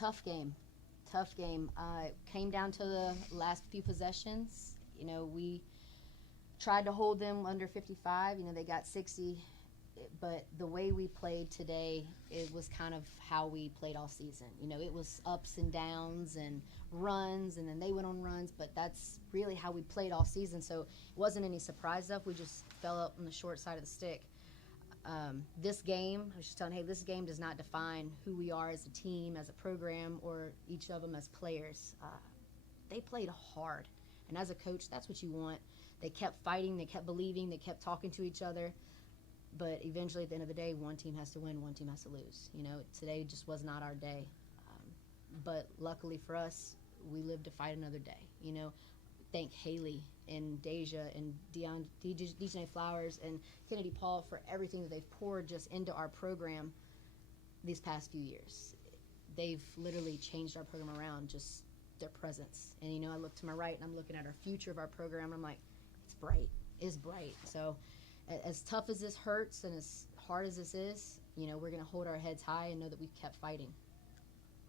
Tough game. Tough game. Came down to the last few possessions. We tried to hold them under 55. They got 60. But the way we played today, it was kind of how we played all season. It was ups and downs and runs, and then they went on runs. But that's really how we played all season. So it wasn't any surprise stuff. We just fell up on the short side of the stick. This game, I was just telling, hey, this game does not define who we are as a team, as a program, or each of them as players. They played hard. And as a coach, that's what you want. They kept fighting, they kept believing, they kept talking to each other. But eventually, at the end of the day, one team has to win, one team has to lose. Today just was not our day. But luckily for us, we lived to fight another day. Thank Haley and Deja and DJ Flowers and Kennedy Paul for everything that they've poured just into our program these past few years. They've literally changed our program around, just their presence. And, I look to my right and I'm looking at our future of our program. I'm like, it's bright. It's bright. So as tough as this hurts and as hard as this is, we're going to hold our heads high and know that we've kept fighting.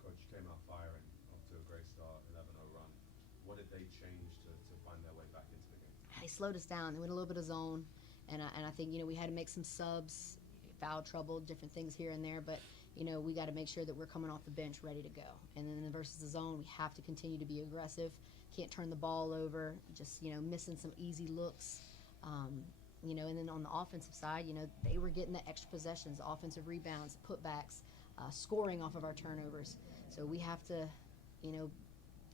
Coach, came out firing off to a great start, 11-0 run. What did they change to find their way back into the game? They slowed us down. They went a little bit of zone. And I think, we had to make some subs, foul trouble, different things here and there. But, we got to make sure that we're coming off the bench ready to go. And then versus the zone, we have to continue to be aggressive. Can't turn the ball over, just, missing some easy looks. And then on the offensive side, they were getting the extra possessions, offensive rebounds, putbacks, scoring off of our turnovers. So we have to,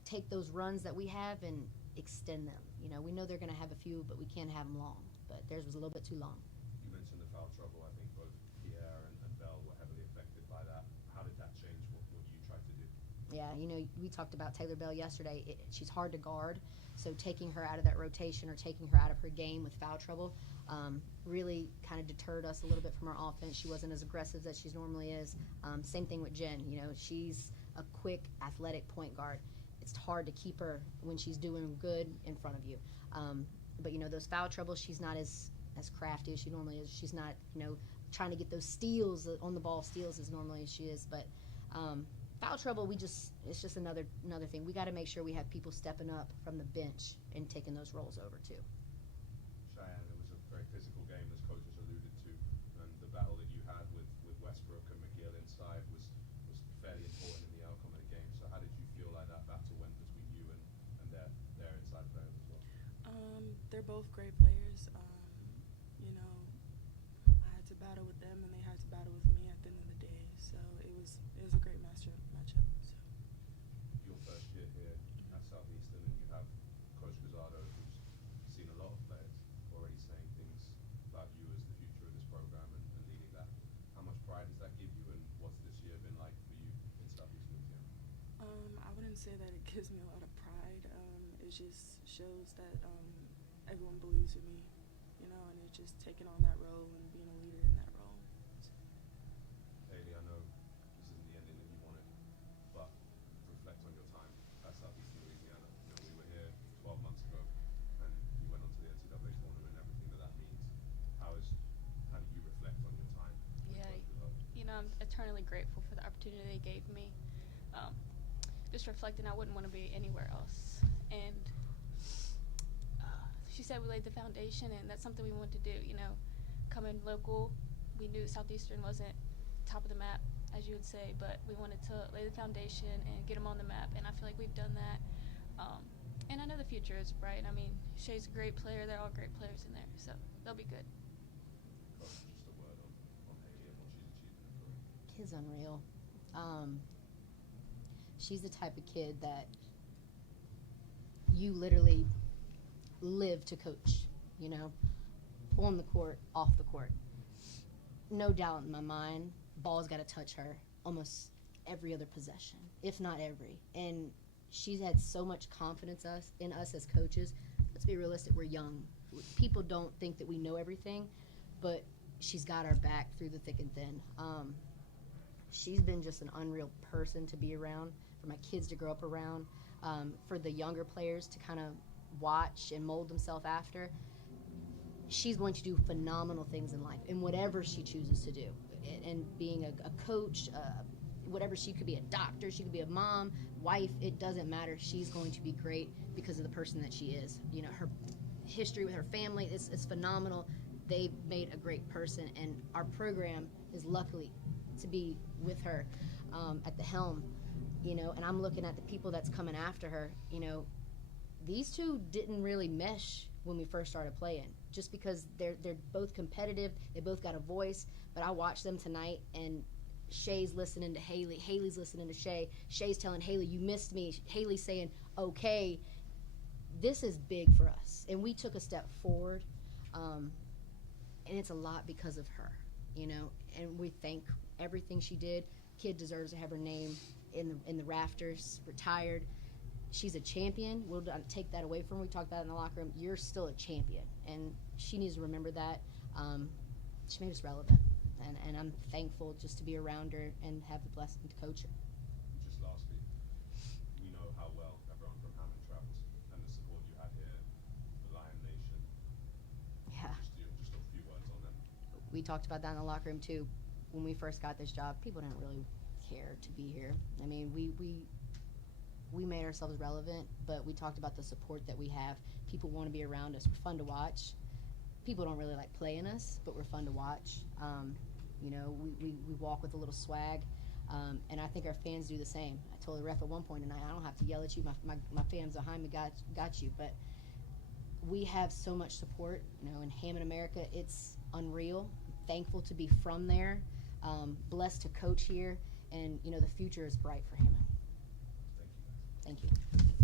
take those runs that we have and extend them. We know they're going to have a few, but we can't have them long. But theirs was a little bit too long. You mentioned the foul trouble. I think both Pierre and Bell were heavily affected by that. How did that change what you tried to do? Yeah, we talked about Taylor Bell yesterday. She's hard to guard. So taking her out of that rotation or taking her out of her game with foul trouble really kind of deterred us a little bit from our offense. She wasn't as aggressive as she normally is. Same thing with Jen. She's a quick, athletic point guard. It's hard to keep her when she's doing good in front of you. But, those foul troubles, she's not as crafty as she normally is. She's not, trying to get those steals, on the ball steals as normally as she is. But foul trouble, it's just another thing. We got to make sure we have people stepping up from the bench and taking those roles over too. Cheyenne, it was a very physical game, as coaches alluded to, and the battle that you had with Westbrook and McGill inside was fairly important in the outcome of the game. So how did you feel like that battle went between you and their inside players as well? They're both great players. I had to battle with them, and they had to battle with me at the end of the day. So it was a great matchup. So. Your first year here at Southeastern, and you have Coach Gazzardo, who's seen a lot of players already saying things about you as the future of this program and leading that. How much pride does that give you, and what's this year been like for you in Southeastern? I wouldn't say that it gives me a lot of pride. It just shows that everyone believes in me, and it's just taking on that role and being a leader in that role. Haley, I know this isn't the ending that you wanted, but reflect on your time at Southeastern Louisiana. We were here 12 months ago, and you went on to the NCAA tournament and everything that means. How do you reflect on your time? Yeah, I'm eternally grateful for the opportunity they gave me. Just reflecting, I wouldn't want to be anywhere else. And she said we laid the foundation, and that's something we wanted to do. Coming local, we knew Southeastern wasn't top of the map, as you would say, but we wanted to lay the foundation and get them on the map, and I feel like we've done that. And I know the future is bright. Shay's a great player. They're all great players in there, so they'll be good. Just a word on Haley and what she's achieved in her career. Kid's unreal. She's the type of kid that you literally live to coach, on the court, off the court. No doubt in my mind, ball's got to touch her almost every other possession, if not every. And she's had so much confidence in us as coaches. Let's be realistic, we're young. People don't think that we know everything, but she's got our back through the thick and thin. She's been just an unreal person to be around, for my kids to grow up around, for the younger players to kind of watch and mold themselves after. She's going to do phenomenal things in life, in whatever she chooses to do. And being a coach, whatever, she could be a doctor, she could be a mom, wife, it doesn't matter. She's going to be great because of the person that she is. You know, her history with her family is phenomenal. They've made a great person, and our program is luckily to be with her at the helm, you know, and I'm looking at the people that's coming after her. You know, these two didn't really mesh when we first started playing, just because they're both competitive, they both got a voice. But I watched them tonight, and Shay's listening to Haley, Haley's listening to Shay, Shay's telling Haley, you missed me, Haley's saying, okay. This is big for us, and we took a step forward, and it's a lot because of her, you know, and we thank everything she did. Kid deserves to have her name in the rafters, retired. She's a champion. We'll not take that away from her. We talked about it in the locker room. You're still a champion, and she needs to remember that. She made us relevant, and I'm thankful just to be around her and have the blessing to coach her. Just lastly, we know how well everyone from Hammond travels and the support you had here, the Lion Nation. Yeah. Just a few words on them. We talked about that in the locker room too. When we first got this job, people didn't really care to be here. I mean, we made ourselves relevant, but we talked about the support that we have. People want to be around us. We're fun to watch. People don't really like playing us, but we're fun to watch. You know, we walk with a little swag, and I think our fans do the same. I told the ref at one point tonight, I don't have to yell at you. My fans behind me got you, but we have so much support. You know, in Hammond, America, it's unreal. Thankful to be from there, blessed to coach here, and you know the future is bright for Hammond. Thank you. Thank you.